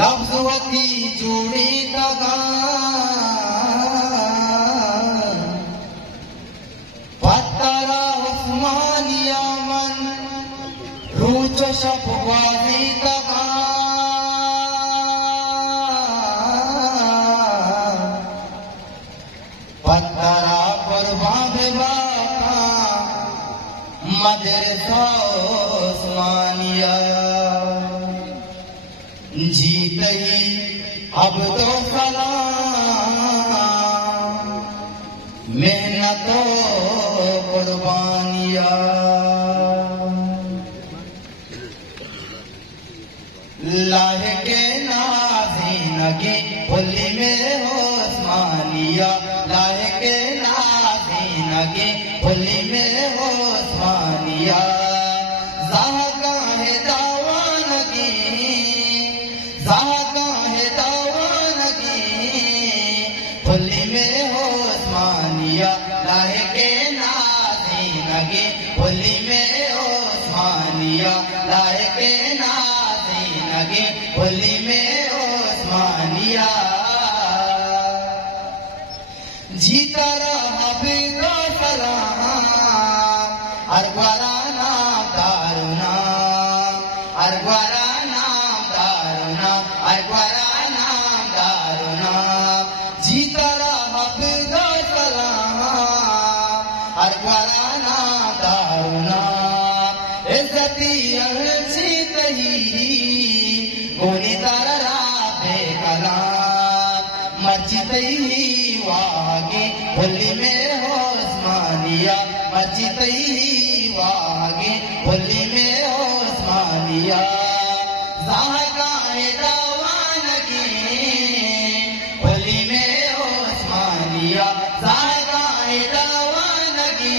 लफ्ज़ वती जोड़ी तगा पत्तरा उस्मानिया मन रूच शफवाजी तगा पत्तरा कुर्बान बाका मदरसा उस्मानिया जीत ही अब तो सलाम मेहनतों कुर्बानियां लाहे के नाज़ीनगी होली में हो उस्मानिया लाहे के नाज़ीनगी होली में हो उस्मानिया होली में हो उस्मानिया लाहे के नाज़ीनगी होली में हो उस्मानिया लाहे के नाज़ीनगी होली में हो उस्मानिया जीता रहा बिना सलाम अरगवारा नाम दारुना अरगवारा नाम दारुना अरगवारा नाम दारुना जीता रहा बिना सलाम अरगवारा नाम दारुना इज्जती जीत ही गोनी तारा बेकलाम मस्जिद ही वागे होली में हो उस्मानिया मस्जिद ही वागे होली में हो उस्मानिया ज़ाहगाए दावानगी होली में हो उस्मानिया ज़ाहगाए दावानगी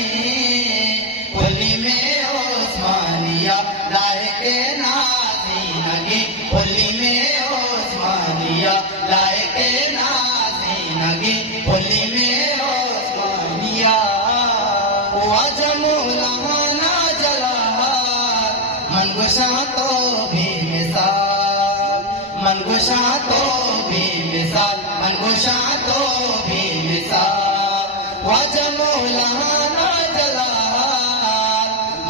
होली में हो उस्मानिया लायके नाज़ीनगी होली में हो उस्मानिया लायके नाज़ीनगी होली में हो उस्मानिया वाजमुलाना जला मनगुशा तो भी मिसाल मनगुशा तो भी मिसाल मनगुशा तो भी मिसाल वाजमुलाना जला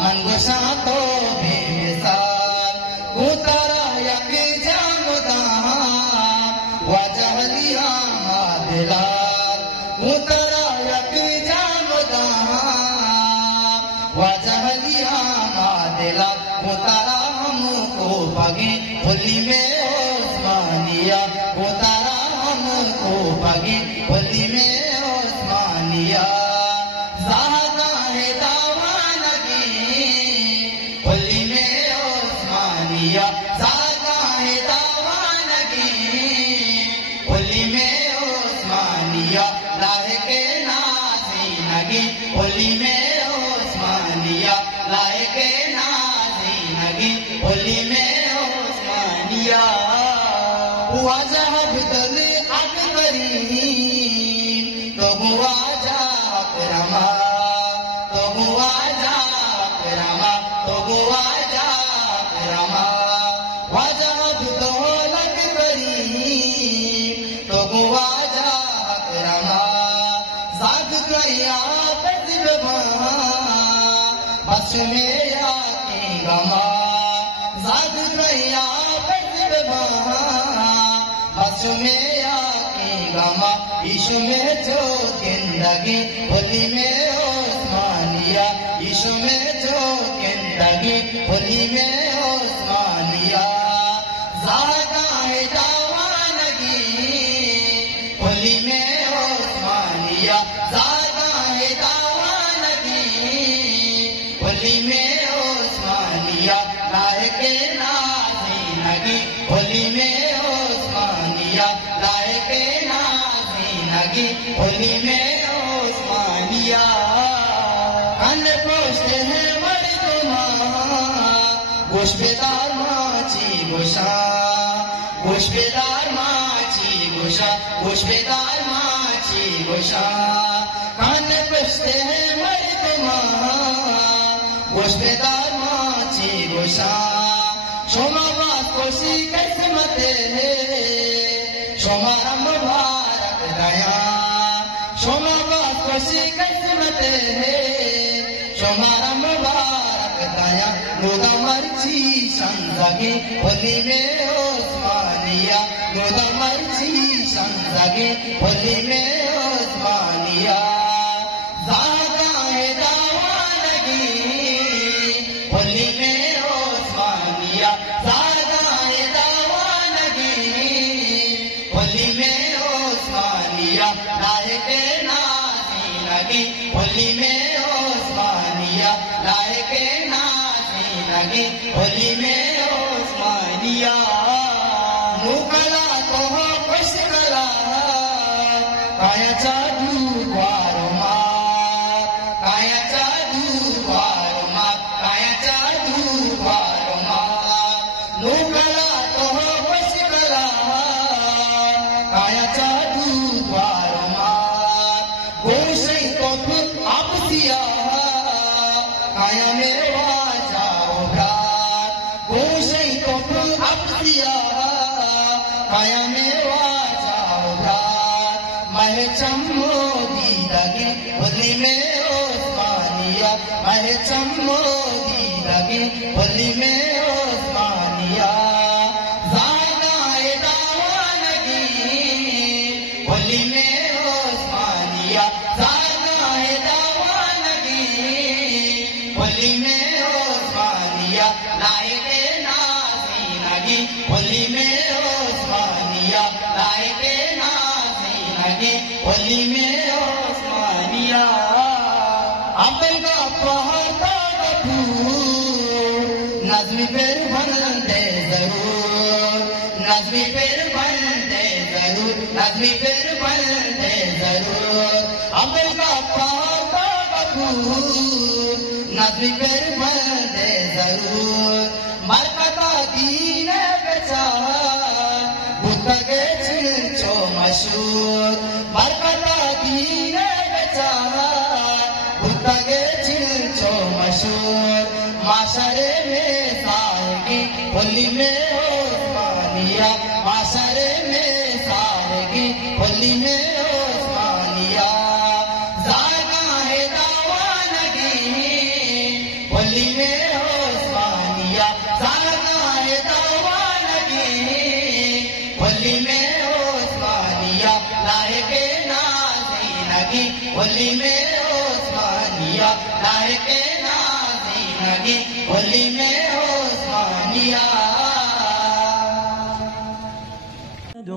मनगुशा तो भी मिसाल उतारा यक जामुदा वजहलिया दिलाल उतारा यक जामुदा वजहलिया दिलाल उतारा हमको पगे होली में हो उस्मानिया उतारा हमको पगे होली में हो उस्मानिया ज़ाहगाए दावानगी होली में हो उस्मानिया ज़ाहगाए दावानगी होली में हो उस्मानिया लायके नाज़ीनगी होली में हो उस्मानिया लायके नाज़ीनगी होली में हो उस्मानिया वजह बदल अकबरी तो हुआ जा अकरमा तो हुआ जा अकरमा तो हुआ जा अकरमा वजह बदल अकबरी तो हुआ जा अकरमा साध कया प्रतिभा बस में आके गमा साध कया प्रतिभा बस में आके गमा ईशु में जो जिंदगी होली में हो उस्मानिया ईशु में जो जिंदगी होली में हो उस्मानिया ज़ाहगाए दावानगी होली में हो उस्मानिया ज़ाहगाए दावानगी होली में हो उस्मानिया लायके नाज़ीनगी होली में हो उस्मानिया लायके नाज़ीनगी होली में हो उस्मानिया कन पोषते हैं मर्दुमा गोश्तदार माची गोशा गोश्तदार माची गोशा गोशा गोशेदार माची गोशा कान पछते हैं मर्दमा गोशेदार माची गोशा शोमा बात कोशी किस्मत है शोमारा मुबारक दया शोमा बात कोशी किस्मत है शोमारा मुबारक दया नोदा मर्ची संजगे होली में ओस्मानिया नोदा मर्ची संजगे होली में ओस्मानिया ज़ादा है दावानगी होली में ओस्मानिया ज़ादा है दावानगी होली में ओस्मानिया लायके नाज़ी लगी होली में ओस्मानिया लायके नाज़ी लगी होली में ओस्मानिया मुकला तो हो खुश कला काया जादू वारो मार काया जादू वारो मार काया जादू वारो मार मुकला तो हो खुश कला काया जादू वारो मार गोशे तो फिर आपसिया काया मेरे जाओ रात गोशे तो फिर आपसिया काया मेवा जाओ रात मह चम्मो दी लगी होली में ओस्मानिया मह चम्मो दी लगी होली में ओस्मानिया ज़ादा है दावानगी होली में ओस्मानिया ज़ादा है दावानगी होली में ओस्मानिया लायके नाज़ी लगी होली में ओस्मानिया लायके नाज़ी लगी होली में ओस्मानिया अपना पहाड़ा गफूर नज़्मी पर बंदे जरूर नज़्मी पर बंदे जरूर नज़्मी पर बंदे जरूर अपना पहाड़ा गफूर नज़्मी पर बंदे जरूर मरकता दीन बचा बुतगे चिंचो मशहूर मरकता दीन बचा बुतगे चिंचो मशहूर माशरे में सारगी होली में ओस्मानिया माशरे में सारगी होली में ओस्मानिया ज़ादा है दावानगी होली में ओस्मानिया ज़ादा है दावानगी होली में ओस्मानिया लायके नाज़ी लगी होली में ओस्मानिया लायके नाज़ी लगी होली में ओस्मानिया